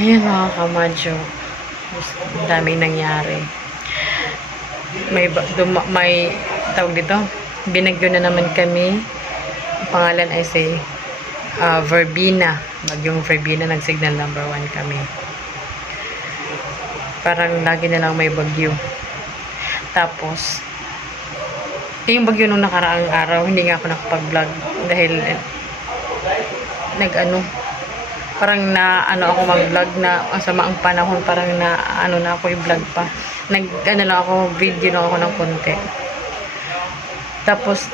Ayan mga kamadyo. Ang daming nangyari. May tawag dito. Binagyo na naman kami. Ang pangalan ay si Verbena. Bagyong Verbena. Nag-signal number 1 kami. Parang lagi na lang may bagyo. Tapos, yung bagyo nung nakaraang araw, hindi nga ako nakapag-vlog dahil parang ako mag-vlog na ang sama ang panahon, parang na ako i-vlog pa. Lang ako, video lang ako ng konti. Tapos,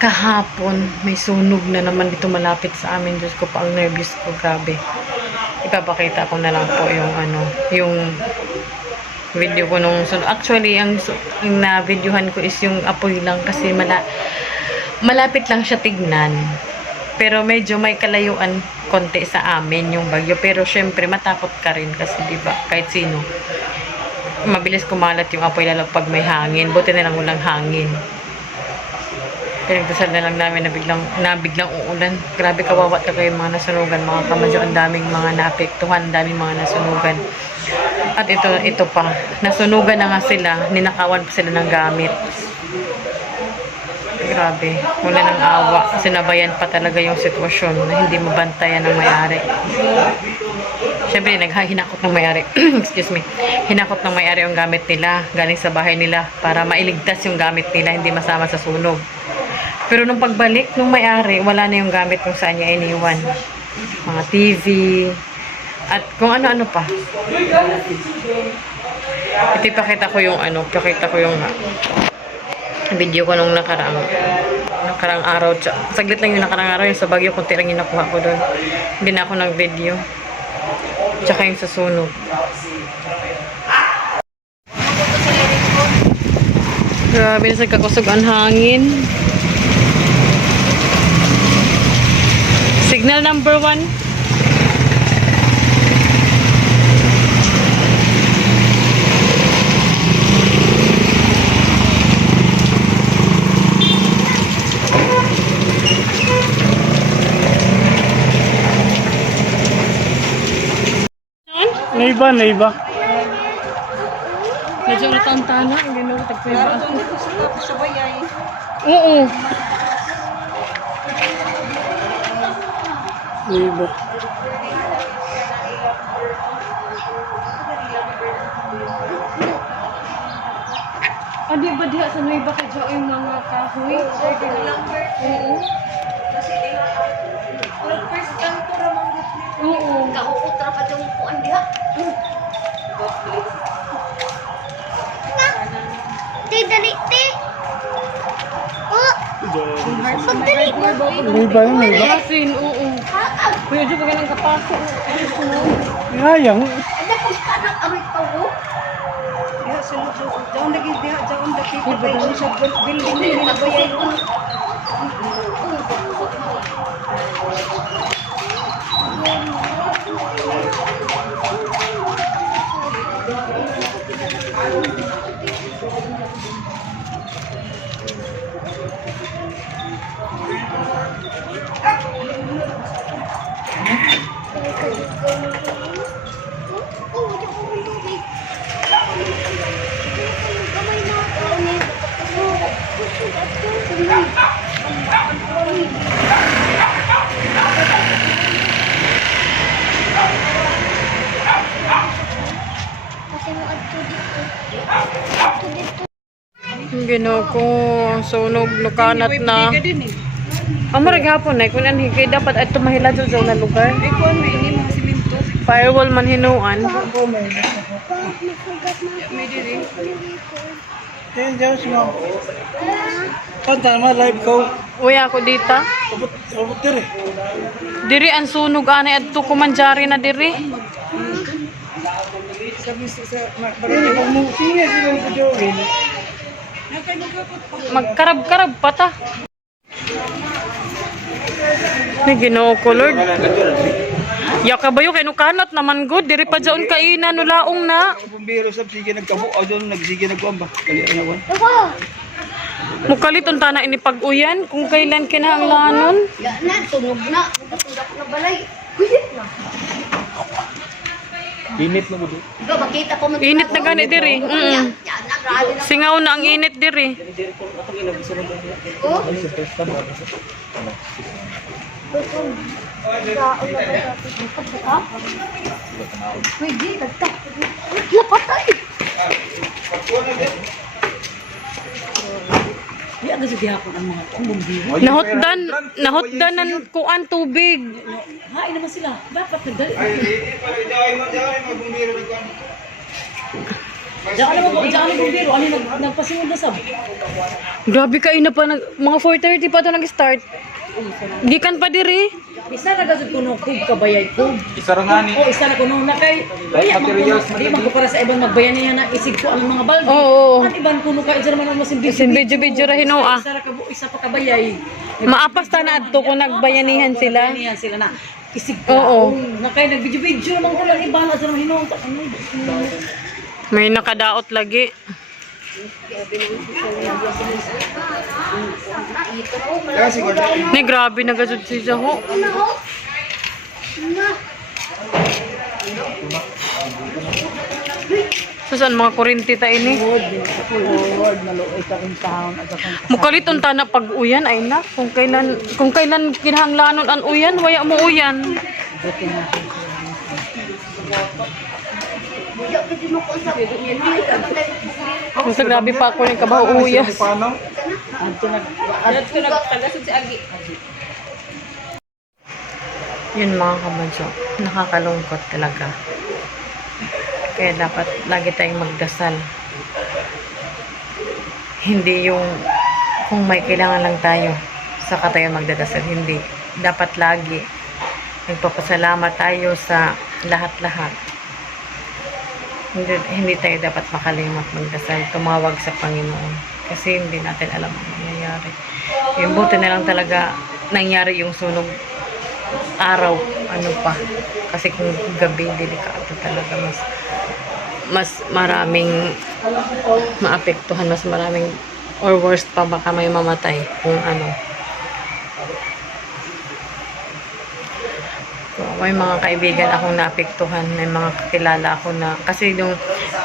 kahapon, may sunog na naman dito malapit sa amin. Diyos ko, pa ang nervous ko, grabe. Ipapakita ko na lang po yung video ko nung sunog. Actually, yung na-videohan ko is yung apoy lang kasi malapit lang siya tignan. Pero medyo may kalayuan konti sa amin yung bagyo. Pero syempre, matakot ka rin kasi diba, kahit sino. Mabilis kumalat yung apoy lalo pag may hangin. Buti na lang walang hangin. Pinagdasal na lang namin na biglang uulan. Grabe kawawa talaga yung mga nasunugan. Mga kamadyo, ang daming mga naapektuhan, daming mga nasunugan. At ito pa, nasunugan na nga sila, ninakawan pa sila ng gamit. Grabe, wala nang awa. Sinabayan pa talaga yung sitwasyon na hindi mabantayan ng may-ari. Siyempre, hinakot ng may-ari. Excuse me. Hinakot ng may-ari yung gamit nila, galing sa bahay nila, para mailigtas yung gamit nila, hindi masama sa sunog. Pero nung pagbalik nung may-ari, wala na yung gamit kung saan niya iniwan. Mga TV, at kung ano-ano pa. Ito ipakita ko yung video ko nung nakaraang araw. Saglit lang yung nakaraang araw, yung sa Baguio, kunti lang yung nakuha ko doon. Hindi na ako nag-video. Tsaka yung sa sunog. Grabe na sa kakusog ang hangin. Signal number 1. Naiba. Medyo natantana. Hindi na ako tagpiba ako. Sa bayay. Oo. Naiba. Adi ba diha sa Nueva kay Jao yung mga kahoy? Oo. First time ko ramang Oo. kahuutra pa yung kuan diha. Dali. Oh, pagdali mo. Naiba yun, naiba. Asin, oo. Kuya Jo, pag ng kapasok. Sayang. Ada ko sa anak amoy pa ko. Diha sulod daw lagi diha daw daki ko pa yung sa building ni nabayay ko. Ginoo ko, ang sunog, lukanat na. Ang marag hapon na, kung anhigay dapat at tumahila dyan sa lugar. Kuan may ini mga simento. Firewall man hinuan. May diri. Yan, James, mo. Panta naman, live ko. Uy, ako dita. Abot diri. Diri ang sunog, anay at tukumanjari na diri. Sabi sa Barangay, kung mutingan sila ng kajawin. Magkarab-karab pa ta. May Ginoo ko, Lord. Yaka bayo kay nukanat naman good, diri pa jaon kainan no laong na. Bumbiro sab sige nagkabu adon nagsige nagkuamba. Kali na wan. Mukalit unta na ini pag-uyan kung kailan kinahanglanon. Ya na tunog na, katulak na balay. Kulit na. Init na mo doon. Ikaw, makita ko mo. Init na gani diri. Yan na, grabe na. Singaw na ang init diri. Oh, pwede, nagtak. Lapatay. Di agad sa gihapon ang mga bumbiro. Nahotdan ng kuan tubig. Hain naman sila. Dapat nagdali. Diyan naman bumbiro. Ano nagpasimod na sab? Grabe kayo na pa mga 4:30 pa to nag-start. Gikan pa diri. Isa na gasod kuno kog kabayay ko. Isa ra nga ni. O isa na kuno na kay. Kaya materials di man ko para sa ibang magbayan niya na isig ko ang mga balde. Oo. Ang ibang kuno ka isa naman ang masimbid. Isin video ra hinoa. Isa pa kabayay. Maapas ta na adto kung nagbayanihan sila. Niyan sila na isig ka. Oo. Na kay nag-video naman ko lang iba na sa hinuon ta ano. May nakadaot lagi. Kasi ko. Ni grabe na gasud siya ho. Susan mga kurinti ta ini. Forward na luoy ka kung taon at akong Mukaliton ta na pag uyan ay na kung kailan kinahanglanon an uyan waya mo uyan. buti natin. Kung sa grabe pa ako ng kabaho uyas. Paano? Adto nagtagasod si Agi. Yun mga kabanso, nakakalungkot talaga. Kaya dapat lagi tayong magdasal. Hindi yung kung may kailangan lang tayo, saka tayo magdadasal. Hindi. Dapat lagi nagpapasalamat tayo sa lahat-lahat. Hindi tayo dapat makalimot magdasal, tumawag sa Panginoon. Kasi hindi natin alam ang nangyayari. Yung buti na lang talaga nangyari yung sunog araw, ano pa. Kasi kung gabi, delikado talaga. Mas maraming maapektuhan, mas maraming or worst pa baka may mamatay kung ano. So, may mga kaibigan akong naapektuhan, may mga kakilala ako na kasi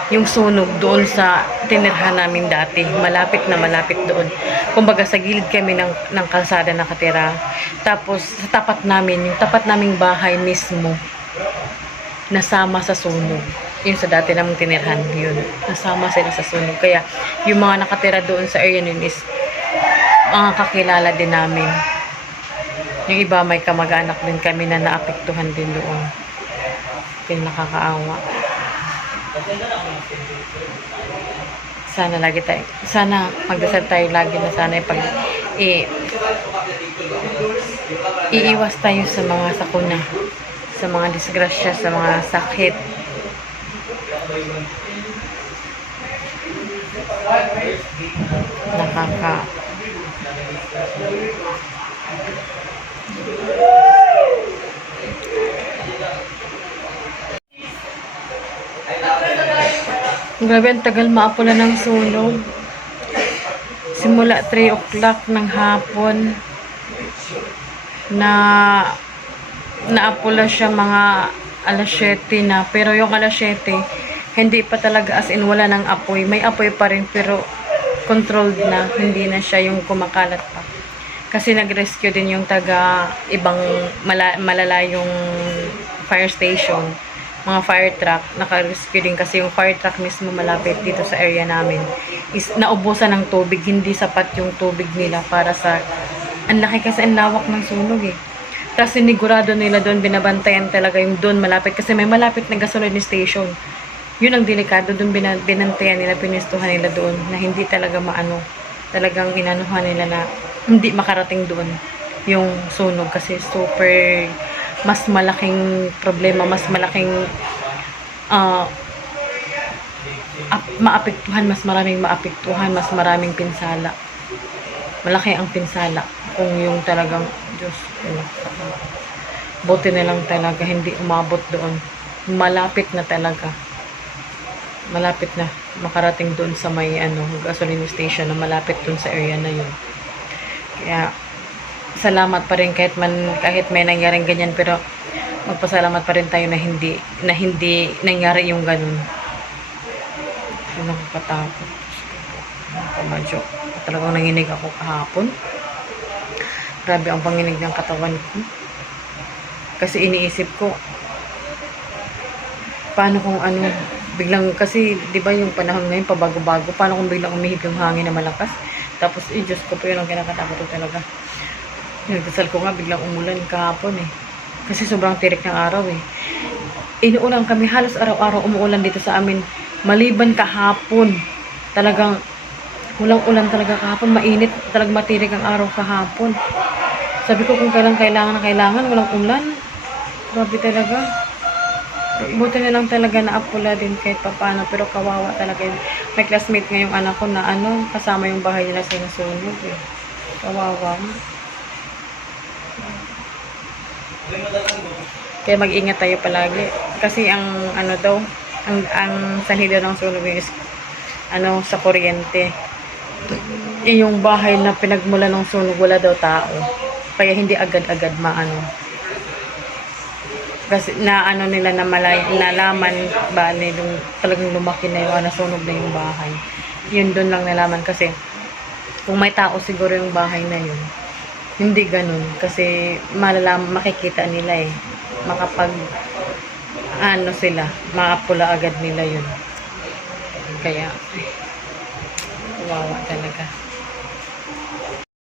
yung sunog doon sa tinirhan namin dati, malapit doon. Kumbaga sa gilid kami ng kalsada nakatira. Tapos sa tapat namin, yung tapat naming bahay mismo nasama sa sunog. Yung sa dati naming tinirhan, yun. Nasama sila sa sunog. Kaya yung mga nakatira doon sa area nun is mga kakilala din namin. Yung iba may kamag-anak din kami na naapektuhan din doon. Yung nakakaawa. Sana magdasal tayo lagi na sana iiwas tayo sa mga sakuna, sa mga disgrasya, sa mga sakit. Grabe, ang tagal maapula ng sunog. Simula 3 o'clock ng hapon na naapula siya mga alas 7 na. Pero yung alas 7, hindi pa talaga as in wala ng apoy. May apoy pa rin pero controlled na. Hindi na siya yung kumakalat pa. Kasi nag-rescue din yung taga ibang malalayong fire station. Mga fire truck, naka-rescue din kasi yung fire truck mismo malapit dito sa area namin is naubusan ng tubig, hindi sapat yung tubig nila para sa, ang laki kasi ang lawak ng sunog eh. Tapos sinigurado nila doon, binabantayan talaga yung doon malapit kasi may malapit na gasoline station. Yun ang delikado, doon binantayan nila, pinistuhan nila doon na hindi talaga maano, talagang inanuhan nila na hindi makarating doon yung sunog kasi super mas malaking problema, mas malaking maapektuhan, mas maraming pinsala. Malaki ang pinsala kung yung talagang Diyos ko. Buti na lang talaga hindi umabot doon. Malapit na talaga. Malapit na makarating doon sa may gasoline station na malapit doon sa area na yun. Kaya salamat pa rin kahit may nangyaring ganyan, pero magpasalamat pa rin tayo na hindi nangyari yung ganun. Yun, nakakatakot. Medyo talagang nanginig ako kahapon. Grabe ang panginig ng katawan ko. Kasi iniisip ko, paano kung ano, biglang, kasi di ba yung panahon ngayon pabago-bago, paano kung biglang umihip yung hangin na malakas, tapos Diyos ko po, yun ang kinakatakot ko talaga. Nagdasal ko nga biglang umulan kahapon kasi sobrang tirik ng araw inuulan kami, halos araw-araw umuulan dito sa amin, maliban kahapon, talagang walang ulan talaga kahapon, mainit talagang matirik ang araw kahapon. Sabi ko kung kailangan walang ulan, grabe talaga. Buti na lang talaga na apula din kahit papano, pero kawawa talaga yun. May classmate ngayong anak ko na kasama yung bahay nila sa nasunog kawawa. Kaya mag-ingat tayo palagi kasi ang ang sanhido ng sunog is sa kuryente. Yung bahay na pinagmula ng sunog wala daw tao, kaya hindi agad-agad kasi nila nalaman ba nung talagang lumaki na yung nasunog na yung bahay. Yun doon lang nalaman, kasi kung may tao siguro yung bahay na yun, hindi ganun, kasi makikita nila makapag sila, maapula agad nila yun. Kaya kawawa talaga.